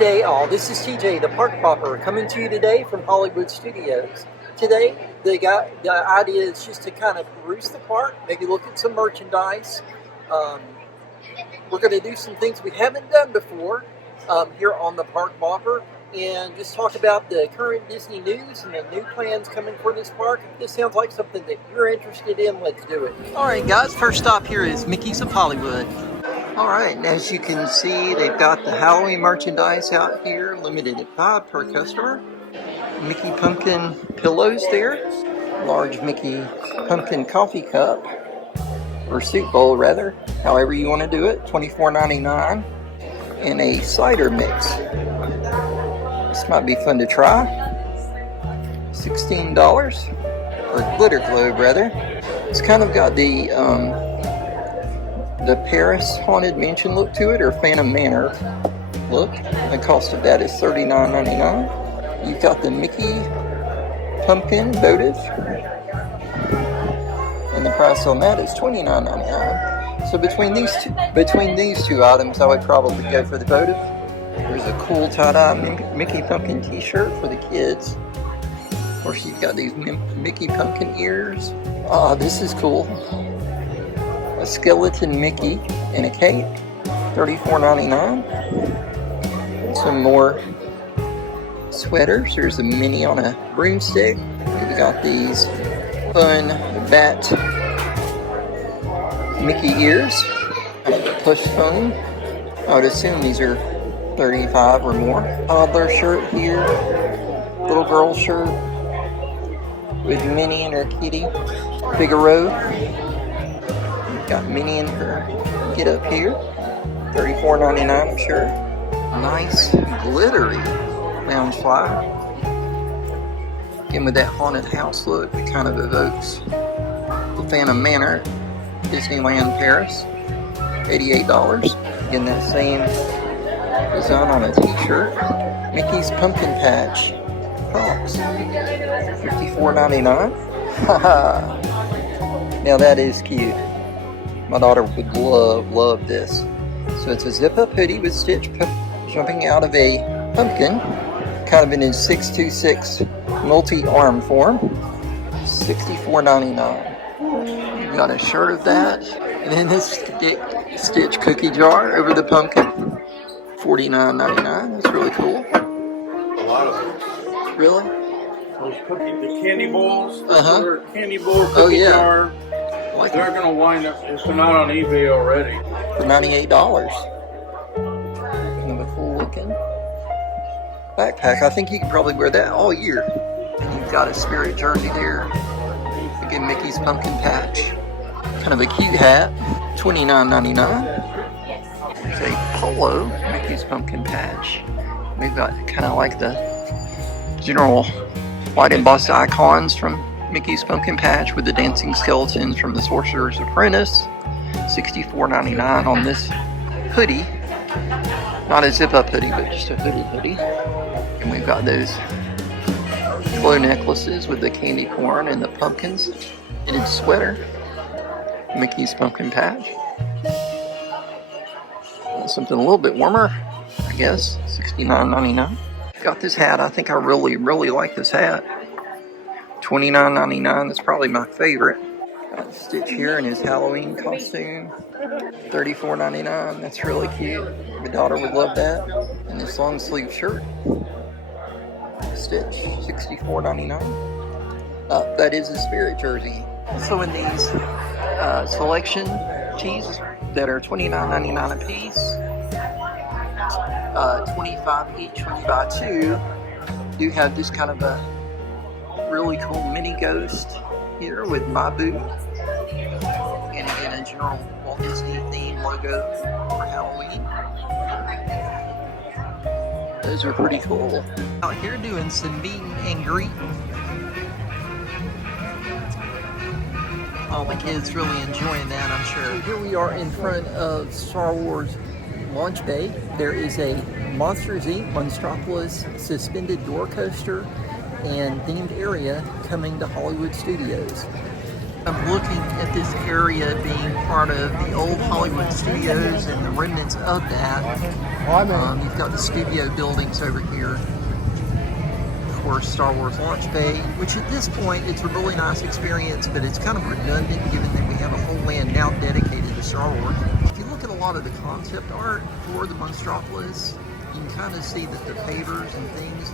day all. This is TJ, the Park Popper, coming to you today from Hollywood Studios. Today, the idea is just to kind of peruse the park, maybe look at some merchandise. We're going to do some things we haven't done before here on the Park Popper, and just talk about the current Disney news and the new plans coming for this park. If this sounds like something that you're interested in, let's do it. Alright guys, first stop here is Mickey's of Hollywood. Alright, and as you can see, they've got the Halloween merchandise out here, limited at 5 per customer. Mickey pumpkin pillows there, large Mickey pumpkin coffee cup, or soup bowl rather, however you want to do it, $24.99, and a cider mix. This might be fun to try. $16, or glitter globe rather. It's kind of got the Paris Haunted Mansion look to it, or Phantom Manor look. The cost of that is $39.99. You've got the Mickey pumpkin votive, and the price on that is $29.99. So between these two items, I would probably go for the votive. There's a cool tie-dye Mickey pumpkin t-shirt for the kids. Of course, you've got these Mickey pumpkin ears. This is cool. A skeleton Mickey in a cape, $34.99. Some more sweaters. There's a Minnie on a broomstick. We've got these fun bat Mickey ears. Push foam. I would assume these are 35 or more. Toddler shirt here. Little girl shirt with Minnie and her kitty. Figaro. Got Minnie in her get up here, $34.99, I'm sure. Nice glittery Loungefly. Again, with that haunted house look, it kind of evokes the Phantom Manor, Disneyland Paris, $88. Again, that same design on a t-shirt. Mickey's Pumpkin Patch Crocs, $54.99. Haha. Now that is cute. My daughter would love this. So it's a zip-up hoodie with Stitch jumping out of a pumpkin, kind of in his 626 multi-arm form, $64.99. You've got a shirt of that, and then this Stitch cookie jar over the pumpkin, $49.99. That's really cool. A lot of those. Really? Those the candy bowls. Candy bowl cookie oh yeah. jar. They're going to wind up, it's been out on eBay already. For $98. Kind of a cool looking backpack. I think you could probably wear that all year. And you've got a Spirit jersey there. Again, Mickey's Pumpkin Patch. Kind of a cute hat, $29.99. There's a polo Mickey's Pumpkin Patch. We've got kind of like the general white embossed icons from Mickey's Pumpkin Patch with the dancing skeletons from the Sorcerer's Apprentice, $64.99 on this hoodie. Not a zip-up hoodie, but just a hoodie. And we've got those glow necklaces with the candy corn and the pumpkins. Knitted sweater, Mickey's Pumpkin Patch. Something a little bit warmer, I guess, $69.99. Got this hat. I think I really like this hat. $29.99, that's probably my favorite. Got Stitch here in his Halloween costume, $34.99, that's really cute. My daughter would love that. And this long sleeve shirt, Stitch, $64.99. That is a Spirit jersey. Also in these selection tees that are $29.99 a piece, 25 each when you buy 2, do have this kind of a really cool mini ghost here with my boot, and again a general Walt Disney theme logo for Halloween. Those are pretty cool. Out here doing some meeting and greeting. All the kids really enjoying that, I'm sure. So here we are in front of Star Wars Launch Bay. There is a Monsters Inc. Monstropolis suspended door coaster and themed area coming to Hollywood Studios. I'm looking at this area being part of the old Hollywood studios and the remnants of that. You've got the studio buildings over here. Of course, Star Wars Launch Bay, which at this point, it's a really nice experience, but it's kind of redundant given that we have a whole land now dedicated to Star Wars. If you look at a lot of the concept art for the Monstropolis, you can kind of see that the pavers and things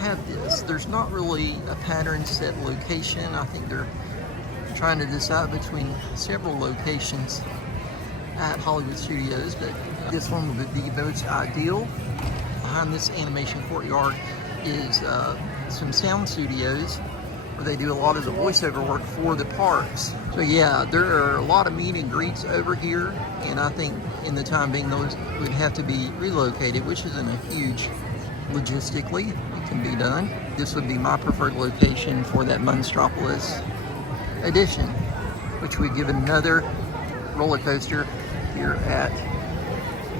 have this. There's not really a pattern set location. I think they're trying to decide between several locations at Hollywood Studios, but this one would be most ideal. Behind this animation courtyard is some sound studios where they do a lot of the voiceover work for the parks. So yeah, there are a lot of meet and greets over here, and I think in the time being those would have to be relocated, which isn't a huge logistically, it can be done. This would be my preferred location for that Monstropolis edition, which would give another roller coaster here at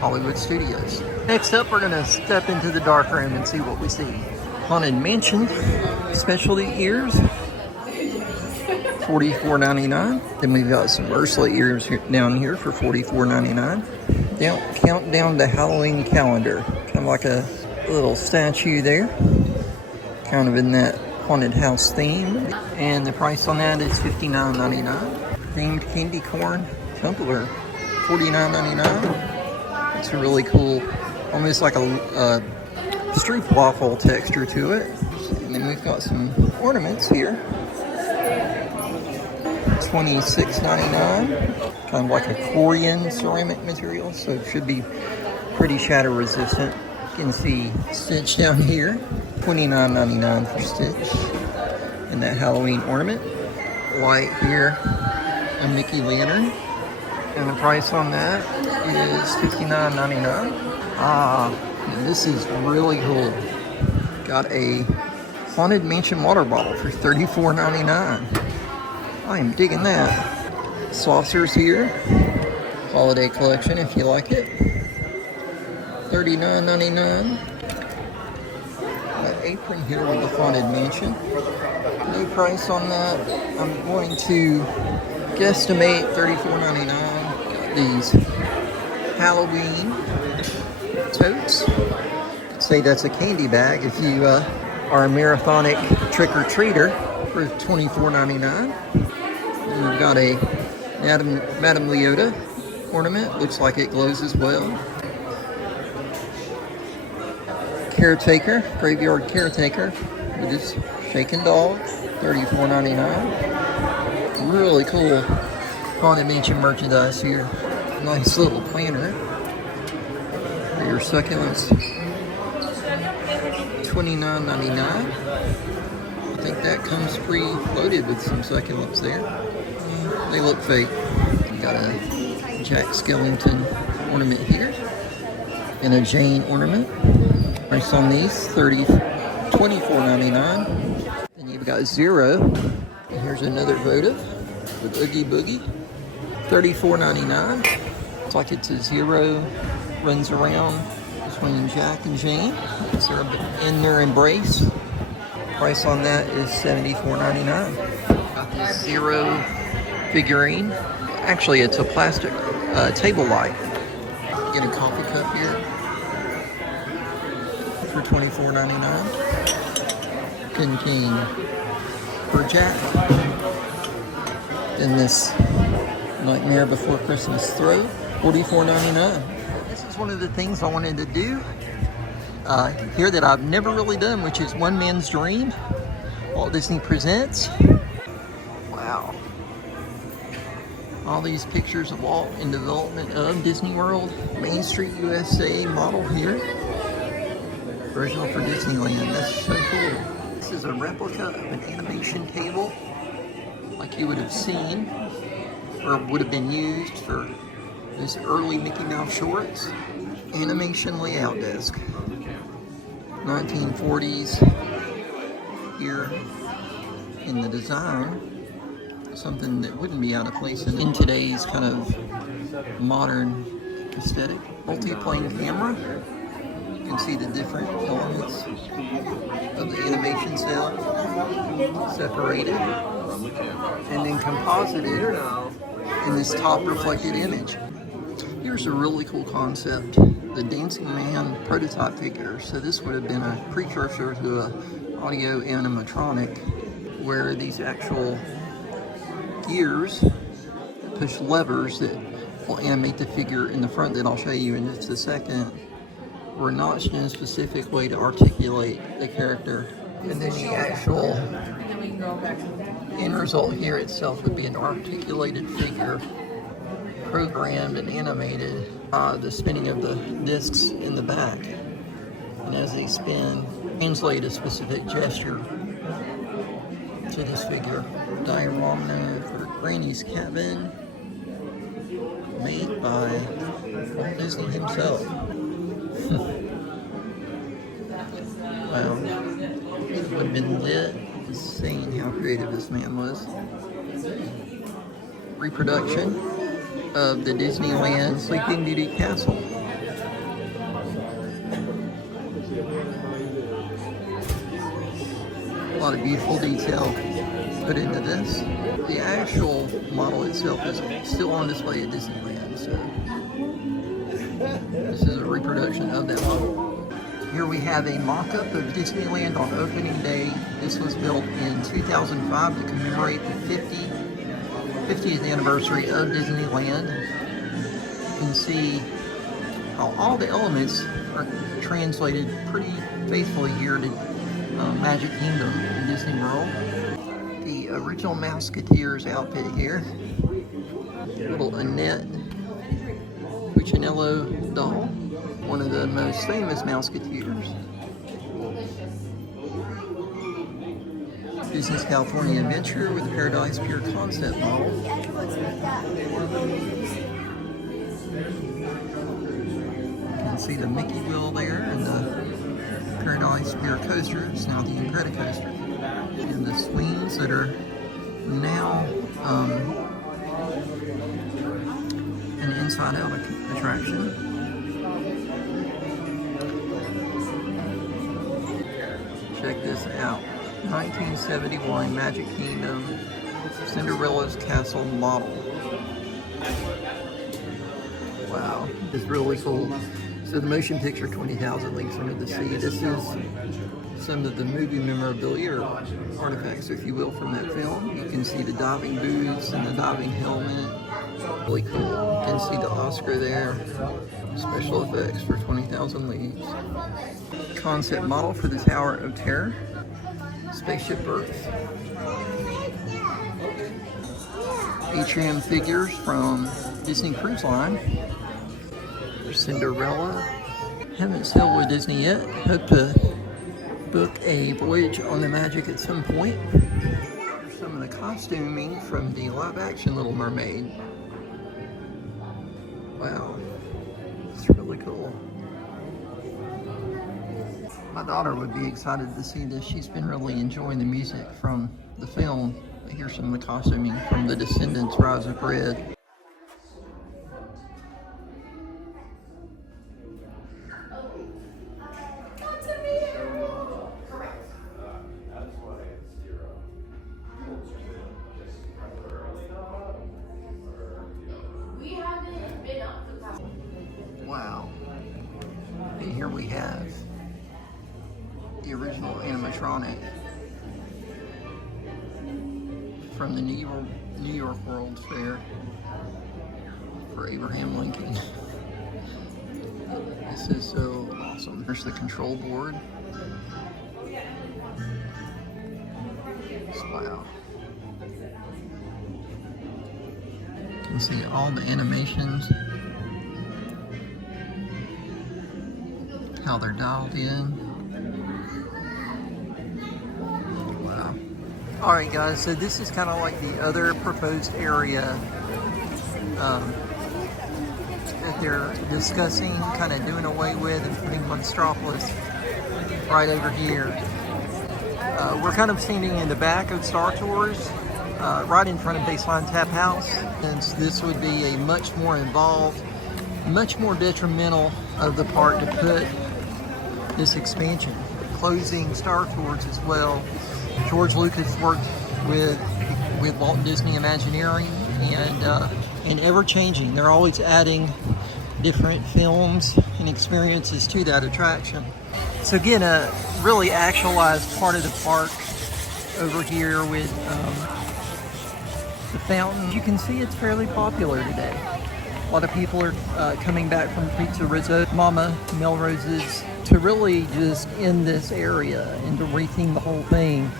Hollywood Studios. Next up, we're gonna step into the dark room and see what we see. Haunted Mansion specialty ears, $44.99. Then we've got some Ursula ears down here for $44.99. Countdown to Halloween calendar, kind of like a little statue there, kind of in that haunted house theme. And the price on that is $59.99. Themed candy corn tumbler, $49.99. It's a really cool, almost like a stroop waffle texture to it. And then we've got some ornaments here. $26.99. Kind of like a Corian ceramic material, so it should be pretty shatter resistant. You can see Stitch down here. $29.99 for Stitch. And that Halloween ornament. Light here, a Mickey lantern. And the price on that is $59.99. This is really cool. Got a Haunted Mansion water bottle for $34.99. I am digging that. Saucers here. Holiday collection if you like it. $39.99. Got apron here with the Haunted Mansion. No price on that. I'm going to guesstimate $34.99. These Halloween totes. Say that's a candy bag if you are a marathonic trick-or-treater for $24.99. And we've got a Madame Leota ornament. Looks like it glows as well. Caretaker, graveyard caretaker with this shaken dog, $34.99. Really cool Haunted Mansion merchandise here. Nice little planter for your succulents. $29.99. I think that comes pre-loaded with some succulents there. They look fake. Got a Jack Skellington ornament here and a Jane ornament. Price on these $24.99. Then you've got Zero. And here's another votive with Oogie Boogie. $34.99. It's like it's a Zero, runs around between Jack and Jane. They're in their embrace. Price on that is $74.99. Got this Zero figurine. Actually, it's a plastic table light. Get a coffee cup here for $24.99. Pin cane for Jack. Then this Nightmare Before Christmas throw, $44.99. This is one of the things I wanted to do here that I've never really done, which is One Man's Dream. Walt Disney Presents. Wow. All these pictures of Walt in development of Disney World. Main Street USA model here. Original for Disneyland. That's so cool. This is a replica of an animation table like you would have seen or would have been used for those early Mickey Mouse shorts. Animation layout desk. 1940s here in the design. Something that wouldn't be out of place in today's kind of modern aesthetic. Multi-plane camera. You can see the different elements of the animation cell separated. from the camera. and then composited in this top reflected image. Here's a really cool concept, the Dancing Man prototype figure. So this would have been a precursor to a audio animatronic, where these actual gears push levers that will animate the figure in the front that I'll show you in just a second, were notched in a specific way to articulate the character. And then the actual end result here itself would be an articulated figure, programmed and animated, the spinning of the discs in the back. And as they spin, translate a specific gesture to this figure. Diorama for Granny's Cabin, made by Walt Disney himself. Wow. It would have been lit. Insane how creative this man was. Reproduction of the Disneyland Sleeping Beauty Castle. A lot of beautiful detail put into this. The actual model itself is still on display at Disneyland, so this is a reproduction of that model. Here we have a mock-up of Disneyland on opening day. This was built in 2005 to commemorate the 50th anniversary of Disneyland. You can see how all the elements are translated pretty faithfully here to Magic Kingdom in Disney World. The original Mouseketeers outfit here. Little Annette Puccinello doll, one of the most famous Mouseketeers. Disney's California Adventure with Paradise Pier concept model. You can see the Mickey wheel there and the Paradise Pier coaster. It's now the Incredicoaster. And the swings that are now an inside-out attraction. Check this out. 1971 Magic Kingdom Cinderella's Castle model. Wow, it's really cool. So the motion picture 20,000 Leagues Under the Sea. This is some of the movie memorabilia or artifacts, if you will, from that film. You can see the diving boots and the diving helmet. Really cool. You can see the Oscar there. Special effects for 20,000 Leagues. Concept model for the Tower of Terror. Spaceship Earth. Atrium figures from Disney Cruise Line. Cinderella. Haven't sailed with Disney yet. Hope to book a voyage on the Magic at some point. Here's some of the costuming from the live action Little Mermaid. Wow. It's really cool. My daughter would be excited to see this. She's been really enjoying the music from the film. Here's some of the costuming from The Descendants: Rise of Red. Wow. And here we have the original animatronic from the New York World's Fair for Abraham Lincoln. This is so awesome. There's the control board. Wow. You can see all the animations, how they're dialed in. Wow. Alright guys, so this is kind of like the other proposed area that they're discussing, kind of doing away with and putting Monstropolis right over here. We're kind of standing in the back of Star Tours, right in front of Baseline Tap House, since this would be a much more involved, much more detrimental of the park to put this expansion. Closing Star Tours as well. George Lucas worked with with Walt Disney Imagineering, and ever changing. They're always adding different films and experiences to that attraction. So again, a really actualized part of the park over here with the fountain. You can see it's fairly popular today. A lot of people are coming back from Pizza Rizzo, Mama Melrose's, to really just end this area and to retheme the whole thing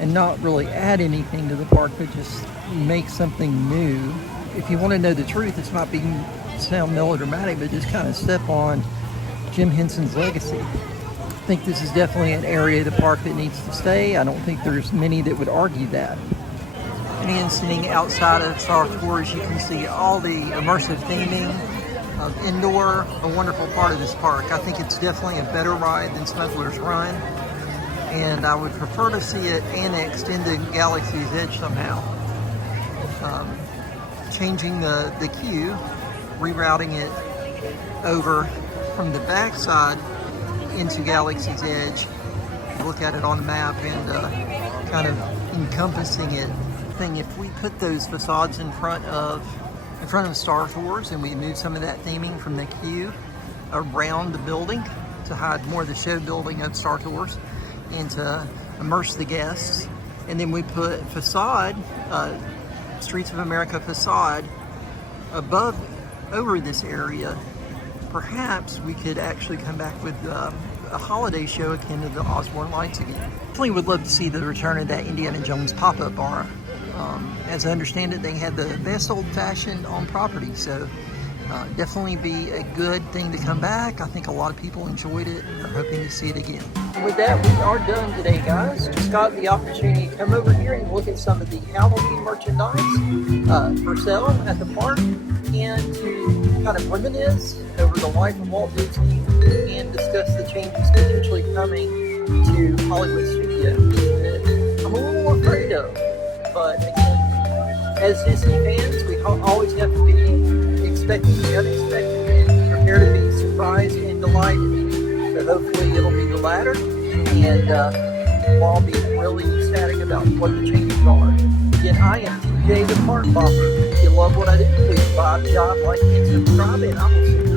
and not really add anything to the park, but just make something new. If you want to know the truth, it's not being sound melodramatic, but just kind of step on Jim Henson's legacy. I think this is definitely an area of the park that needs to stay. I don't think there's many that would argue that. And again, sitting outside of Star Tours, you can see all the immersive theming of indoor, a wonderful part of this park. I think it's definitely a better ride than Smuggler's Run, and I would prefer to see it annexed into Galaxy's Edge somehow. Changing the queue, rerouting it over from the backside into Galaxy's Edge. Look at it on the map and kind of encompassing it. If we put those facades in front of Star Tours and we move some of that theming from the queue around the building to hide more of the show building of Star Tours and to immerse the guests, and then we put facade, Streets of America facade over this area, perhaps we could actually come back with a holiday show akin to the Osborne Lights again. Definitely would love to see the return of that Indiana Jones pop-up bar. As I understand it, they had the best old-fashioned on property, so definitely be a good thing to come back. I think a lot of people enjoyed it and are hoping to see it again. And with that, we are done today, guys. Just got the opportunity to come over here and look at some of the Halloween merchandise for sale at the park, and to kind of reminisce over the life of Walt Disney and discuss the changes potentially coming to Hollywood Studios that I'm a little afraid of. But again, as Disney fans, we always have to be expecting the unexpected and prepare to be surprised and delighted. So hopefully it'll be the latter, and we'll all be really ecstatic about what the changes are. Again, I am TJ the Park Bopper. If you love what I do, please vibe, job, like, and subscribe, and I will see you